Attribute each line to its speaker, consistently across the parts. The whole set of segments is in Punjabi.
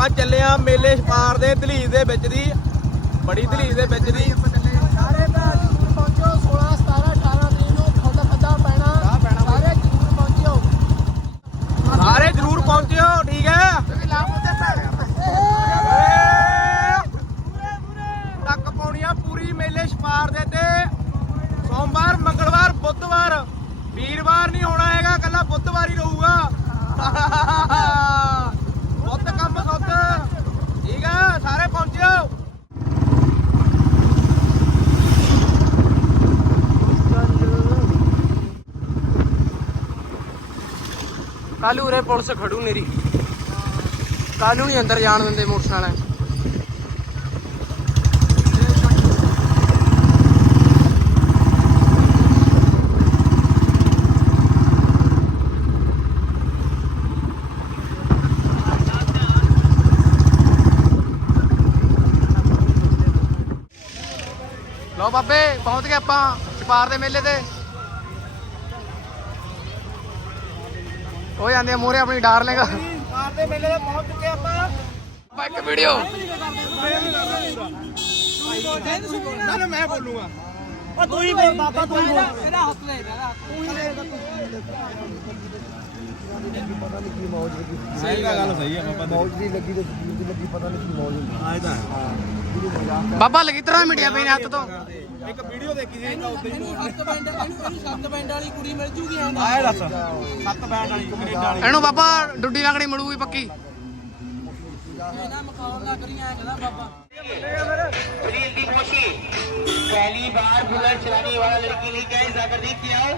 Speaker 1: ਆਪਾਂ ਚੱਲੇ ਆ ਮੇਲੇ ਛਪਾਰ ਦੇ ਦਲੀਜ ਦੇ ਵਿੱਚ ਦੀ ਬੜੀ ਦਲੀਜ ਦੇ ਵਿੱਚ ਦੀ।
Speaker 2: ਸਾਰੇ ਭੈਣ ਪਹੁੰਚੋ 16 17 18 ਤਰੀਕ ਨੂੰ ਖੁੱਦ ਖੱਦਾ ਪੈਣਾ। ਸਾਰੇ ਜ਼ਰੂਰ ਪਹੁੰਚਿਓ।
Speaker 1: ਸਾਰੇ ਜਰੂਰ ਪਹੁੰਚਿਓ ਠੀਕ ਹੈ? ਟੱਕ ਪਾਉਣੀਆਂ ਪੂਰੀ ਮੇਲੇ ਛਪਾਰ ਦੇ ਤੇ। ਸੋਮਵਾਰ ਮੰਗਲਵਾਰ ਬੁੱਧਵਾਰ। ਵੀਰਵਾਰ ਨਹੀਂ ਹੋਣਾ ਹੈਗਾ ਕੱਲਾ ਬੁੱਧਵਾਰ ਹੀ ਰਹੂਗਾ। ਠੀਕ ਆ, ਸਾਰੇ ਪਹੁੰਚਿਓ
Speaker 3: ਕੱਲ ਉਰੇ ਪੁਲਿਸ ਖੜੂ ਨੇ ਕੱਲ ਨੂੰ ਨਹੀਂ ਅੰਦਰ ਜਾਣ ਦਿੰਦੇ ਮੋਟਰਸਾਈਕਲ ਲੋ ਬਾਬੇ ਪਹੁੰਚ ਗਏ ਆਪਾਂ ਛਪਾਰ ਦੇ ਮੇਲੇ ਤੇ। ਹੋ ਜਾਂਦੇ ਆ ਮੋਰੇ ਆਪਣੀ ਡਾਰਲਿੰਗ
Speaker 1: ਛਪਾਰ ਦੇ ਮੇਲੇ ਤੇ ਪਹੁੰਚ ਚੁੱਕੇ ਆਪਾਂ।
Speaker 3: ਇੱਕ ਵੀਡੀਓ।
Speaker 1: ਨਾ ਨਾ ਮੈਂ ਬੋਲੂਗਾ।
Speaker 2: ਉਹ ਤੂੰ ਹੀ ਬੋਲ ਬਾਬਾ ਤੂੰ ਹੀ ਬੋਲ। ਇਹਦਾ ਹੱਥ ਲੈ ਇਹਦਾ
Speaker 1: ਸਹੀ ਗੱਲ ਸਹੀ ਹੈ ਬਾਬਾ
Speaker 4: ਮੌਜ ਦੀ ਲੱਗੀ ਤੇ ਦੀ ਲੱਗੀ ਪਤਾ ਨਹੀਂ ਕੀ ਮੌਜ ਹੁੰਦੀ
Speaker 1: ਆਏ ਤਾਂ
Speaker 3: ਬਾਬਾ ਲਗੀ ਤਰ੍ਹਾਂ ਮਿੰਟੀਆਂ ਪਈ ਨੇ ਹੱਥ ਤੋਂ
Speaker 1: ਇੱਕ ਵੀਡੀਓ ਦੇਖੀ ਸੀ ਤਾਂ ਉੱਤੇ ਹੀ
Speaker 2: ਸੱਤ ਬੈਂਡ ਇਹਨੂੰ ਸੱਤ ਬੈਂਡ ਵਾਲੀ ਕੁੜੀ ਮਿਲ ਜੂਗੀ ਐਂ
Speaker 1: ਆਏ ਦੱਸ ਸੱਤ ਬੈਂਡ ਵਾਲੀ ਕੈਨੇਡਾ ਵਾਲੀ
Speaker 3: ਇਹਨੂੰ ਬਾਬਾ ਡੁੱਡੀ ਲੱਗਣੀ ਮਿਲੂਗੀ ਪੱਕੀ
Speaker 2: ਇਹਨਾਂ ਮਖੌਲ ਨਾ ਕਰੀ ਐਂ ਕਹਿੰਦਾ ਬਾਬਾ
Speaker 5: सुनील दी मोशी पहली बार बुलेट चलाने वाला लड़की लेके आई जाकर देखिए आओ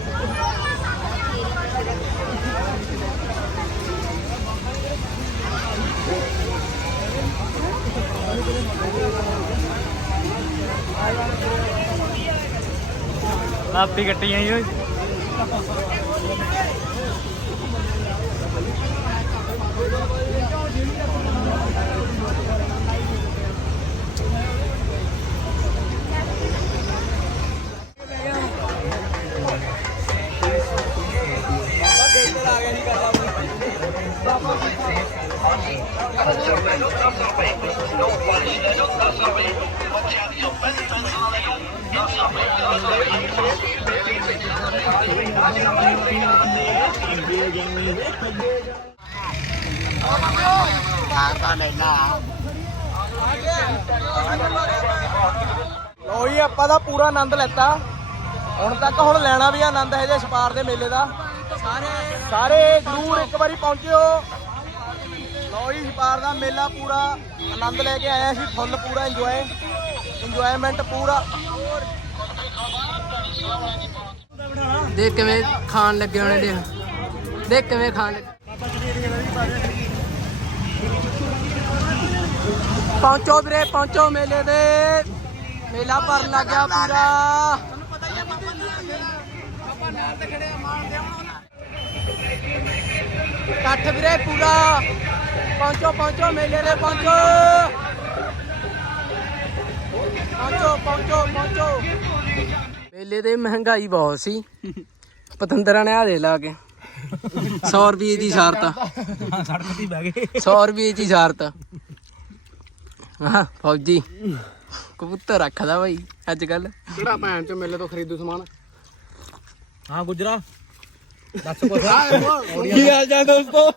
Speaker 3: ਲਾਪੀ ਕੱਟੀਆਂ ਹੀ ਓਏ।
Speaker 1: ਲੋ ਜੀ, ਆਪਾਂ ਦਾ ਪੂਰਾ ਆਨੰਦ ਲੈਤਾ। ਹੁਣ ਤੱਕ ਹੁਣ ਲੈਣਾ ਵੀ ਆਨੰਦ ਹੈ ਜੇ ਛਪਾਰ ਦੇ ਮੇਲੇ ਦਾ। ਸਾਰੇ ਸਾਰੇ ਜ਼ਰੂਰ ਇੱਕ ਵਾਰੀ ਪਹੁੰਚਿਓ। ਲੋ ਜੀ, ਛਪਾਰ ਦਾ ਮੇਲਾ ਪੂਰਾ ਆਨੰਦ ਲੈ ਕੇ ਆਇਆ ਸੀ, ਫੁੱਲ ਪੂਰਾ ਇੰਜੋਏ ਇੰਜੋਇਮੈਂਟ ਪੂਰਾ।
Speaker 3: ਦੇ ਕਿਵੇਂ ਖਾਣ ਲੱਗੇ ਹੋਣੇ ਦੇਖ। ਦੇ ਕਿਵੇਂ ਖਾਣ ਲੱਗੇ। ਪਹੁੰਚੋ ਵੀਰੇ, ਪਹੁੰਚੋ ਮੇਲੇ ਦੇ। ਮੇਲਾ ਭਰਨ ਲੱਗ ਗਿਆ ਪੂਰਾ। ਇਕੱਠ ਵੀਰੇ ਪੂਰਾ। ਪਹੁੰਚੋ ਪਹੁੰਚੋ ਮੇਲੇ ਦੇ, ਪਹੁੰਚੋ। ਪਹੁੰਚੋ ਪਹੁੰਚੋ ਪਹੁੰਚੋ। ਮੇਲੇ ਤੇ ਮਹਿੰਗਾਈ ਬਹੁਤ ਸੀ। ਪਤੰਦਰਾਂ ਨੇ ਆ ਦੇ ਲਾ ਕੇ। 100 ਰੁਪਏ ਦੀ ਸ਼ਰਤ ਸੜਕ ਤੇ ਬਹਿ ਗਏ 100 ਰੁਪਏ ਦੀ ਸ਼ਰਤ। ਹਾਂ ਫੌਜੀ। ਕਬੂਤਰ ਰੱਖਦਾ ਬਾਈ ਅੱਜ ਕੱਲ
Speaker 1: ਕਿਹੜਾ ਭੈਣ ਚ ਮੇਲੇ ਤੋਂ ਖਰੀਦੂ ਸਮਾਨ?
Speaker 4: ਹਾਂ ਗੁਜਰਾ। ਦੱਸ ਕੁਛ।
Speaker 1: ਕੀ ਹਾਲ ਚਾਲ ਦੋਸਤੋ?